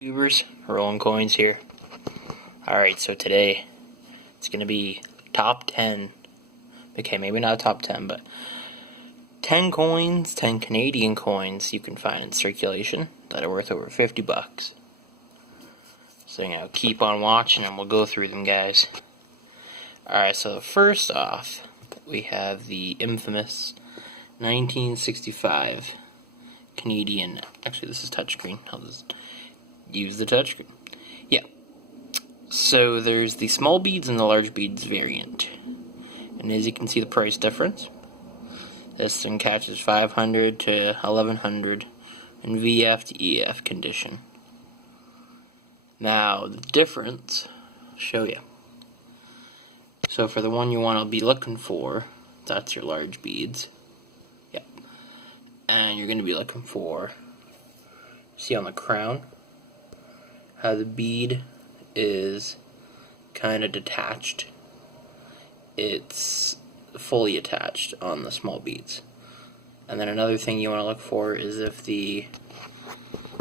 YouTubers, rolling coins here. Alright, so today it's going to be top 10, okay, maybe not top 10, but 10 coins, 10 Canadian coins you can find in circulation that are worth over 50 bucks. So, keep on watching and we'll go through them, guys. Alright, so first off, we have the infamous 1965 Canadian, actually this is touchscreen, I'll just use the touchscreen. Yeah. So there's the small beads and the large beads variant. And as you can see the price difference. This thing catches 500 to 1100 in VF to EF condition. Now the difference, I'll show you. So for the one you want to be looking for, that's your large beads. Yep. And you're going to be looking for, see on the crown, how the bead is kind of detached. It's fully attached on the small beads. And then another thing you want to look for is if the,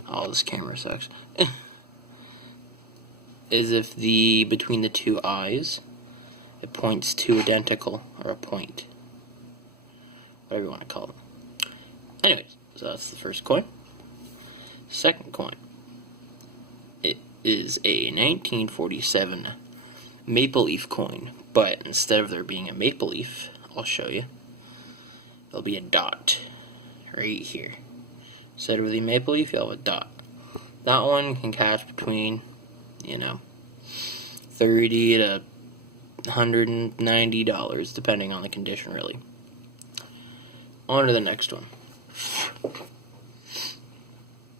oh, this camera sucks, is if the, between the two eyes, it points to identical, or a point, whatever you want to call them. Anyways, so that's the first coin. Second coin. It is a 1947 maple leaf coin, but instead of there being a maple leaf, I'll show you, there'll be a dot right here. Instead of the maple leaf, you'll have a dot. That one can catch between, $30 to $190, depending on the condition, really. On to the next one.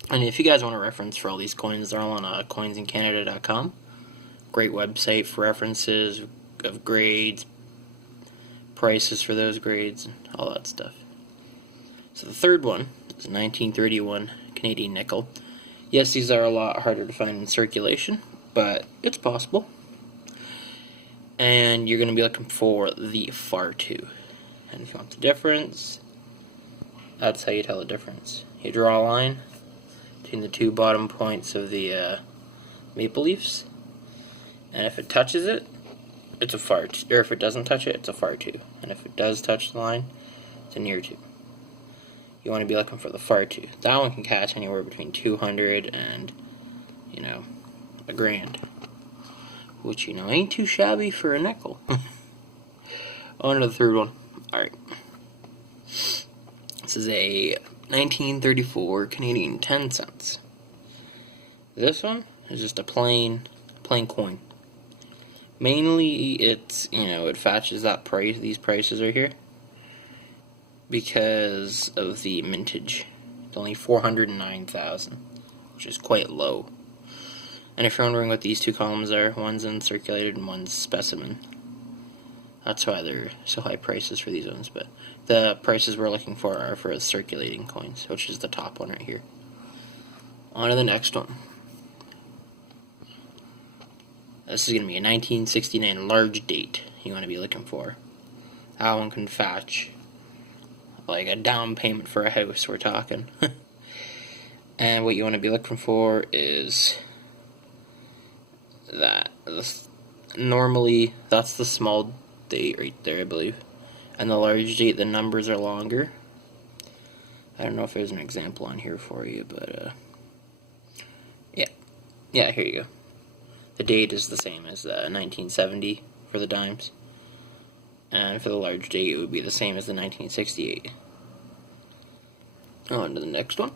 And if you guys want a reference for all these coins, they're all on coinsincanada.com. Great website for references of grades, prices for those grades, and all that stuff. So the third one is a 1931 Canadian nickel. Yes, these are a lot harder to find in circulation, but it's possible. And you're going to be looking for the far two. And if you want the difference, that's how you tell the difference. You draw a line between the two bottom points of the maple leaves, and if it touches it, it's a far two, or if it doesn't touch it, it's a far two, and if it does touch the line, it's a near two. You want to be looking for the far two. That one can catch anywhere between 200 and a grand, which ain't too shabby for a nickel. On to the third one. Alright, this is a 1934 Canadian 10 cents. This one is just a plain coin. Mainly, it's it fetches that price. These prices right here because of the mintage. It's only 409,000, which is quite low. And if you're wondering what these two columns are, one's uncirculated and one's specimen. That's why they're so high prices for these ones, but the prices we're looking for are for the circulating coins, which is the top one right here. On to the next one. This is going to be a 1969 large date you want to be looking for. That one can fetch like a down payment for a house, we're talking. And what you want to be looking for is that. Normally, that's the small date right there, I believe. And the large date, the numbers are longer. I don't know if there's an example on here for you, but yeah, here you go. The date is the same as 1970 for the dimes, and for the large date it would be the same as the 1968. On to the next one.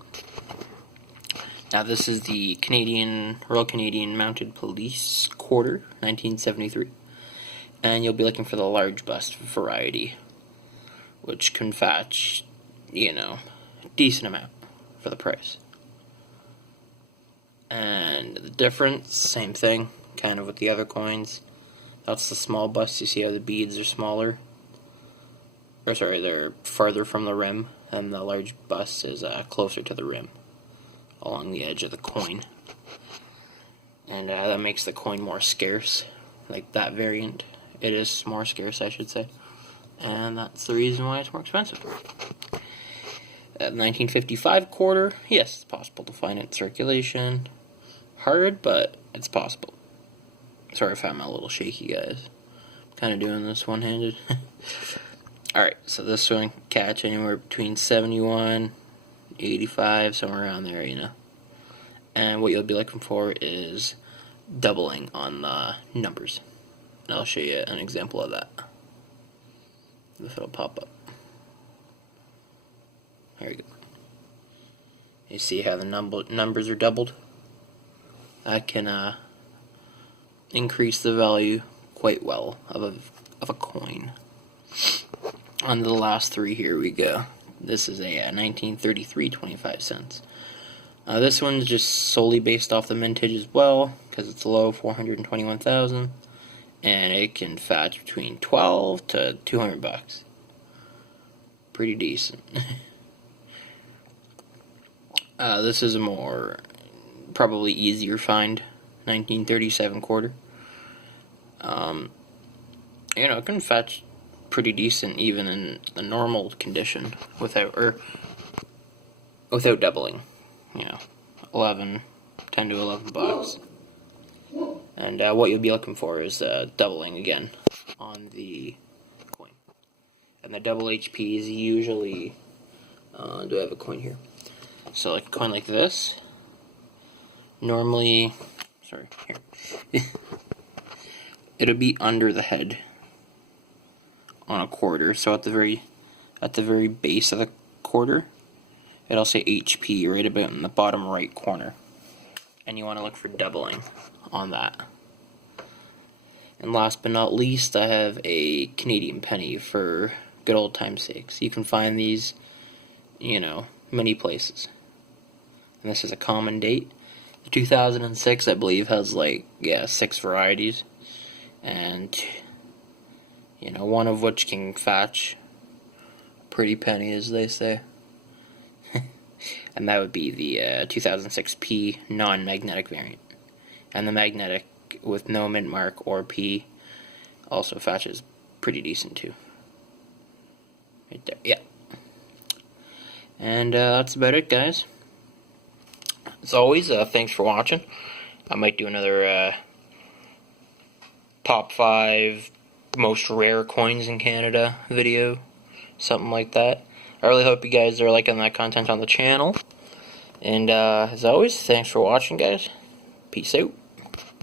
Now this is the Royal Canadian Mounted Police quarter, 1973. And you'll be looking for the large bust variety, which can fetch, a decent amount for the price. And the difference, same thing, kind of with the other coins. That's the small bust. You see how the beads are smaller? Or sorry, they're farther from the rim, and the large bust is closer to the rim, along the edge of the coin. And that makes the coin more scarce, like that variant. It is more scarce, I should say. And that's the reason why it's more expensive. 1955 quarter, yes, it's possible to find it in circulation. hard, but it's possible. Sorry if I'm a little shaky, guys. I'm kind of doing this one-handed. Alright, so this one can catch anywhere between 71, 85, somewhere around there, you know. And what you'll be looking for is doubling on the numbers. And I'll show you an example of that. If it'll pop up. There you go. You see how the numbers are doubled? That can increase the value quite well of a coin. On the last three, here we go. This is a 1933 25 cents. This one's just solely based off the mintage as well, because it's low, 421,000, and it can fetch between 12 to 200 bucks. Pretty decent. This is a more probably easier find, 1937 quarter. You know, it can fetch pretty decent even in the normal condition without doubling. You know, 10 to 11 bucks. And what you'll be looking for is doubling again on the coin. And the double HP is usually, do I have a coin here? So like a coin like this, normally, sorry, here, it'll be under the head on a quarter. So at the very base of the quarter, it'll say HP right about in the bottom right corner, and you want to look for doubling on that. And last but not least, I have a Canadian penny for good old time's sakes. You can find these, you know, many places. And this is a common date. The 2006, I believe, has like, 6 varieties. And, you know, one of which can fetch a pretty penny, as they say. And that would be the 2006P non-magnetic variant. And the magnetic with no mint mark or P also fetches pretty decent too. Right there, yeah. And that's about it, guys. As always, thanks for watching. I might do another top 5 most rare coins in Canada video, something like that. I really hope you guys are liking that content on the channel. And as always, thanks for watching, guys. Peace out.